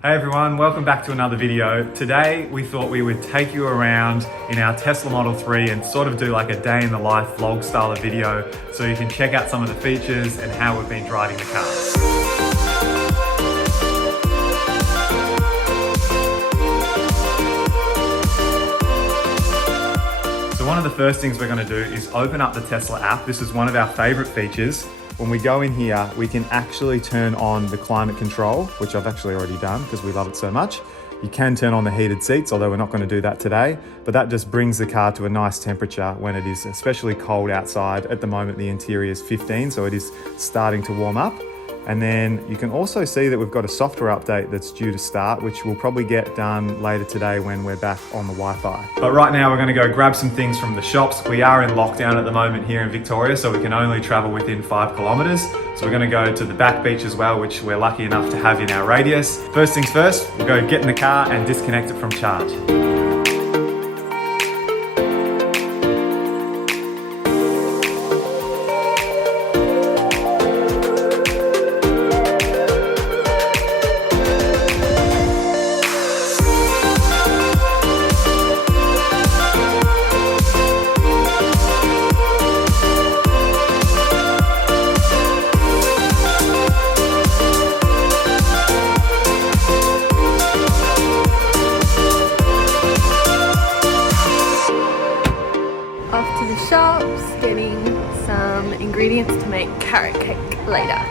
Hey everyone, welcome back to another video. Today we thought we would take you around in our Tesla Model 3 and sort of do like a day in the life vlog style of video so you can check out some of the features and how we've been driving the car. So one of the first things we're going to do is open up the Tesla app. This is one of our favorite features. When we go in here, we can actually turn on the climate control, which I've actually already done because we love it so much. You can turn on the heated seats, although we're not going to do that today, but that just brings the car to a nice temperature when it is especially cold outside. At the moment, the interior is 15, so it is starting to warm up. And then you can also see that we've got a software update that's due to start, which we'll probably get done later today when we're back on the Wi-Fi. But right now we're going to go grab some things from the shops. We are in lockdown at the moment here in Victoria, so we can only travel within 5 kilometers. So we're going to go to the back beach as well, which we're lucky enough to have in our radius. First things first, we'll go get in the car and disconnect it from charge. Off to the shops, getting some ingredients to make carrot cake later.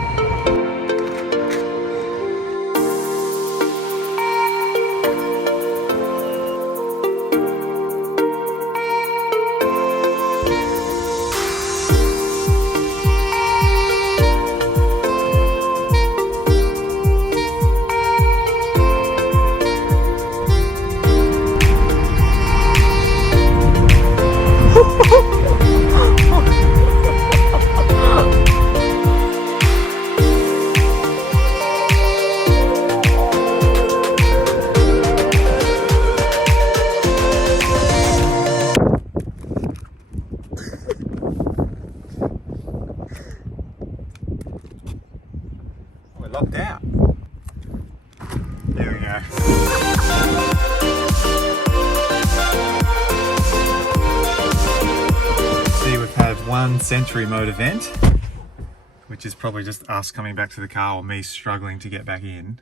We're locked out. There we go. See, we've had one Sentry mode event, which is probably just us coming back to the car or me struggling to get back in.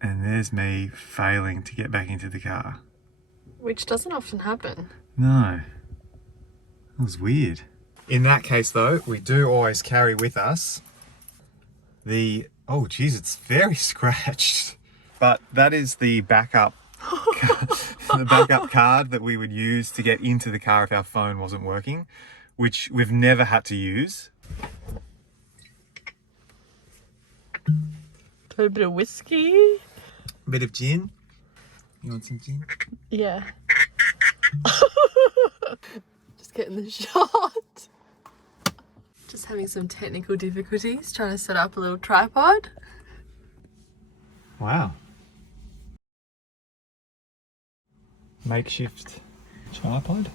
And there's me failing to get back into the car. Which doesn't often happen. No. That was weird. In that case though, we do always carry with us the, oh geez, it's very scratched. But that is the backup, the backup card that we would use to get into the car if our phone wasn't working, which we've never had to use. A bit of whiskey. A bit of gin. You want some gin? Yeah. Just getting the shot. Just having some technical difficulties trying to set up a little tripod. Wow. Makeshift tripod.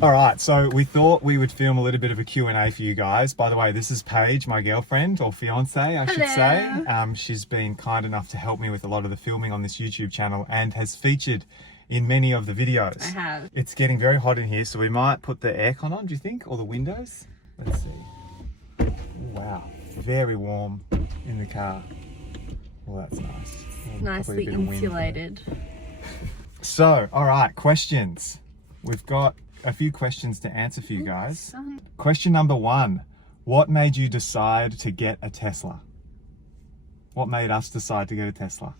All right, so we thought we would film a little bit of a Q&A for you guys. By the way, this is Paige, my girlfriend, or fiance, I should say. She's been kind enough to help me with a lot of the filming on this YouTube channel and has featured in many of the videos. I have. It's getting very hot in here, so we might put the aircon on, do you think? Or the windows? Let's see. Wow, very warm in the car. Well, that's nice. Nicely insulated. So, all right, questions. We've got a few questions to answer for you guys. Question number 1. What made you decide to get a Tesla? What made us decide to get a Tesla?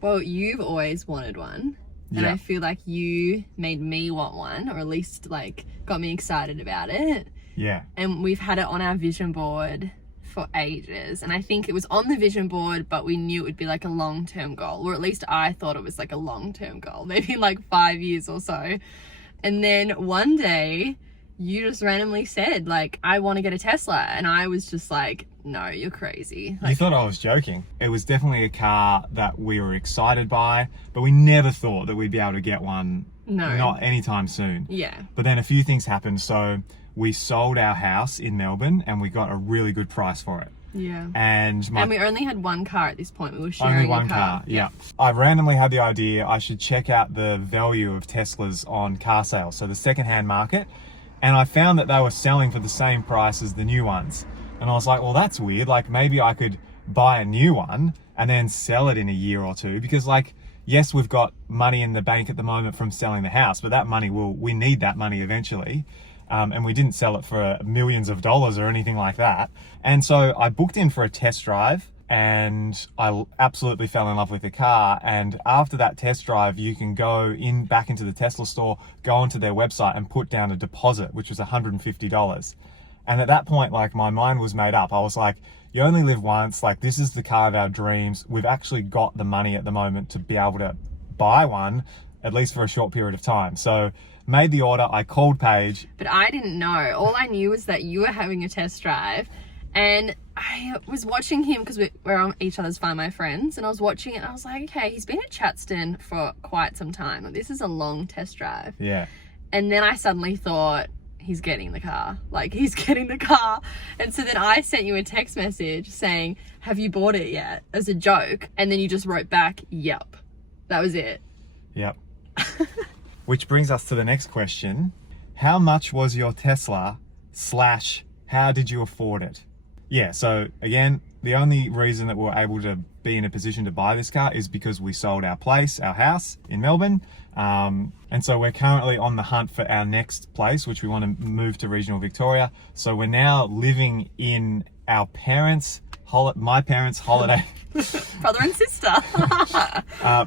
Well, you've always wanted one. And I feel like you made me want one, or at least like got me excited about it. Yeah. And we've had it on our vision board for ages. And I think it was on the vision board, but we knew it would be like a long-term goal, or at least I thought it was like a long-term goal, maybe like 5 years or so. And then one day you just randomly said like, I want to get a Tesla. And I was just like, no, you're crazy. Like, you thought I was joking. It was definitely a car that we were excited by, but we never thought that we'd be able to get one. No. Not anytime soon. Yeah. But then a few things happened. So we sold our house in Melbourne and we got a really good price for it. Yeah. And we only had one car at this point. We were sharing only one a car. yeah. I randomly had the idea I should check out the value of Teslas on car sales, so the secondhand market, and I found that they were selling for the same price as the new ones. And I was like, well, that's weird. Like, maybe I could buy a new one and then sell it in a year or two, because, like, yes, we've got money in the bank at the moment from selling the house, but that money we need that money eventually. And we didn't sell it for millions of dollars or anything like that. And so I booked in for a test drive, and I absolutely fell in love with the car. And after that test drive, you can go back into the Tesla store, go onto their website and put down a deposit, which was $150. And at that point, like, my mind was made up. I was like, you only live once. Like, this is the car of our dreams. We've actually got the money at the moment to be able to buy one, at least for a short period of time. So made the order. I called Paige. But I didn't know. All I knew was that you were having a test drive, and I was watching him because we're on each other's Find My Friends, and I was watching it and I was like, okay, he's been at Chatston for quite some time. Like, this is a long test drive. Yeah. And then I suddenly thought, he's getting the car. Like, he's getting the car. And so then I sent you a text message saying, have you bought it yet? As a joke. And then you just wrote back, yep. That was it. Yep. Which brings us to the next question. How much was your Tesla / how did you afford it? Yeah, so again, the only reason that we're able to be in a position to buy this car is because we sold our place, our house in Melbourne. And so we're currently on the hunt for our next place, which we want to move to regional Victoria. So we're now living in our my parents' holiday. Brother and sister.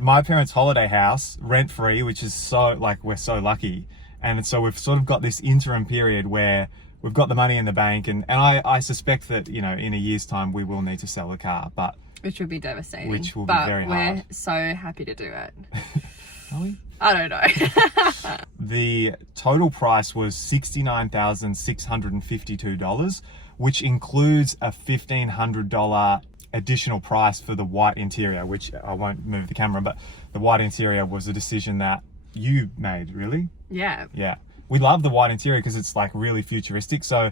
My parents' holiday house, rent free, which is so, like, we're so lucky. And so we've sort of got this interim period where we've got the money in the bank, and I suspect that, you know, in a year's time we will need to sell the car, but which would be devastating. Which will be very hard. We're so happy to do it. Are we? I don't know. The total price was $69,652, which includes a $1,500 additional price for the white interior, which I won't move the camera, but the white interior was a decision that you made, really? Yeah. Yeah. We love the white interior because it's, like, really futuristic. So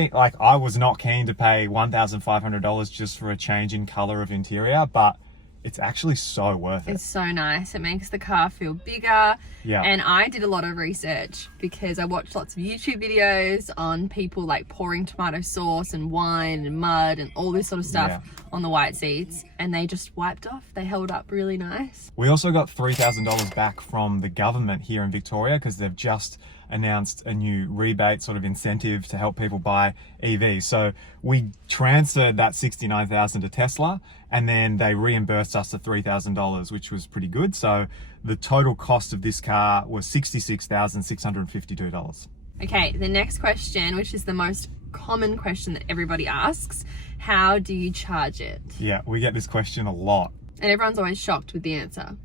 I was not keen to pay $1,500 just for a change in color of interior, but it's actually so worth it. It's so nice. It makes the car feel bigger. Yeah. And I did a lot of research because I watched lots of YouTube videos on people, like, pouring tomato sauce and wine and mud and all this sort of stuff on the white seats, and they just wiped off. They held up really nice. We also got $3,000 back from the government here in Victoria because they've just announced a new rebate sort of incentive to help people buy EVs. So we transferred that $69,000 to Tesla, and then they reimbursed us the $3,000, which was pretty good. So the total cost of this car was $66,652. Okay, the next question, which is the most common question that everybody asks, how do you charge it? Yeah, we get this question a lot. And everyone's always shocked with the answer.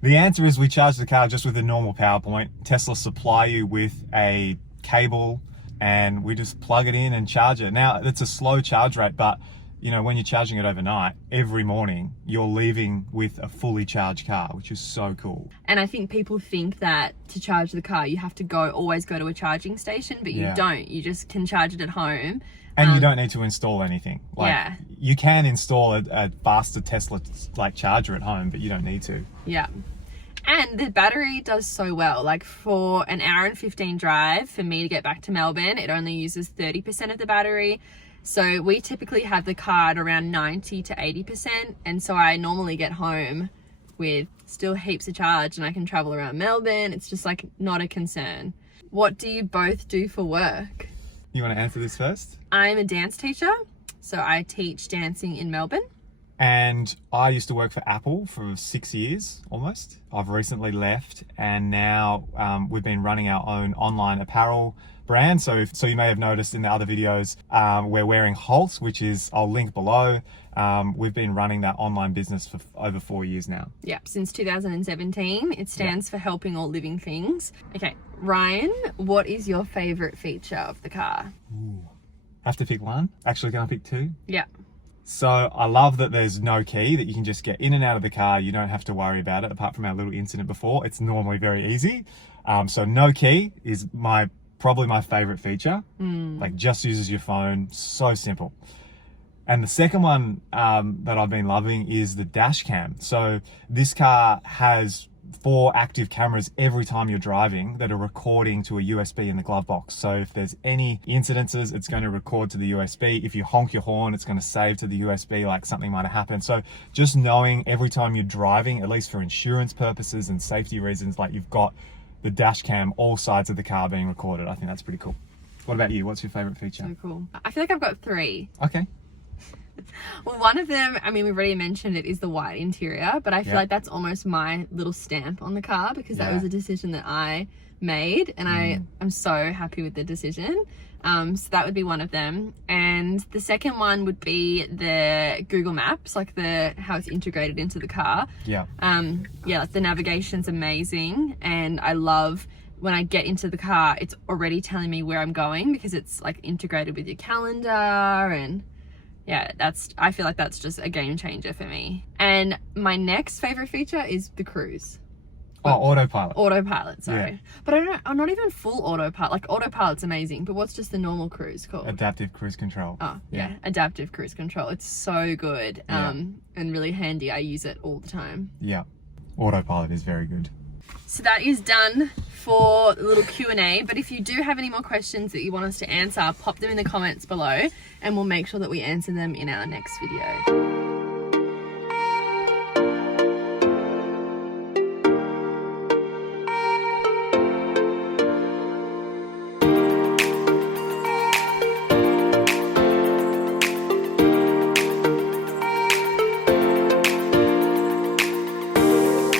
The answer is we charge the car just with a normal power point. Tesla supply you with a cable, and we just plug it in and charge it. Now, it's a slow charge rate, but, you know, when you're charging it overnight, every morning, you're leaving with a fully charged car, which is so cool. And I think people think that to charge the car, you have to always go to a charging station, but you don't. You just can charge it at home. And you don't need to install anything. Like, you can install a faster Tesla, like, charger at home, but you don't need to. Yeah. And the battery does so well. Like, for an hour and 15 drive, for me to get back to Melbourne, it only uses 30% of the battery. So we typically have the car at around 90 to 80%. And so I normally get home with still heaps of charge, and I can travel around Melbourne. It's just, like, not a concern. What do you both do for work? You want to answer this first? I'm a dance teacher. So I teach dancing in Melbourne. And I used to work for Apple for 6 years almost. I've recently left, and now we've been running our own online apparel brand. So you may have noticed in the other videos, we're wearing Holt, which is, I'll link below. We've been running that online business for over 4 years now. Yep, since 2017. It stands for Helping All Living Things. Okay, Ryan, what is your favorite feature of the car? Ooh. Have to pick one? Actually, can I pick two? Yeah. So I love that there's no key, that you can just get in and out of the car. You don't have to worry about it, apart from our little incident before. It's normally very easy. So no key is probably my favorite feature. Like, just uses your phone. So simple. And the second one that I've been loving is the dash cam. So this car has 4 active cameras every time you're driving that are recording to a USB in the glove box. So if there's any incidences, it's going to record to the USB. If you honk your horn, it's going to save to the USB, like something might have happened. So just knowing every time you're driving, at least for insurance purposes and safety reasons, like you've got the dash cam, all sides of the car being recorded. I think that's pretty cool. What about you? What's your favorite feature? So cool. I feel like I've got 3. Okay. Well, one of them, I mean, we've already mentioned it, is the white interior, but I feel Yeah. like that's almost my little stamp on the car, because that Yeah. was a decision that I made, and I'm so happy with the decision. So that would be one of them. And the second one would be the Google Maps, like how it's integrated into the car. Yeah. Yeah, like the navigation's amazing, and I love when I get into the car, it's already telling me where I'm going, because it's like integrated with your calendar. And yeah, I feel like that's just a game changer for me. And my next favorite feature is the cruise. Oh, autopilot. Autopilot, sorry. Yeah. But I'm not even full autopilot. Like, autopilot's amazing, but what's just the normal cruise called? Adaptive cruise control. Oh, yeah. Adaptive cruise control. It's so good, Yeah. and really handy. I use it all the time. Yeah. Autopilot is very good. So that is done for the little Q&A, but if you do have any more questions that you want us to answer, pop them in the comments below, and we'll make sure that we answer them in our next video.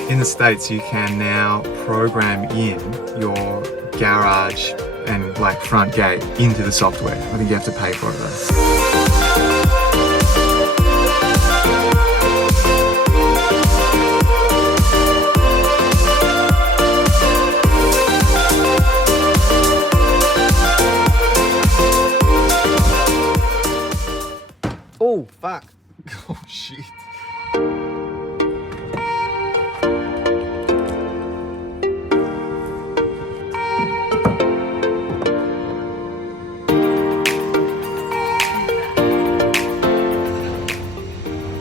In the States, you can now program in your garage and like front gate into the software. I think you have to pay for it though. Oh, fuck. Oh, shit.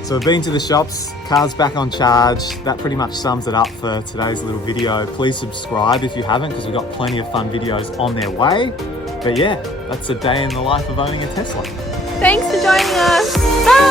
So we've been to the shops, car's back on charge. That pretty much sums it up for today's little video. Please subscribe if you haven't, because we've got plenty of fun videos on their way. But yeah, that's a day in the life of owning a Tesla. Thanks for joining us. Bye!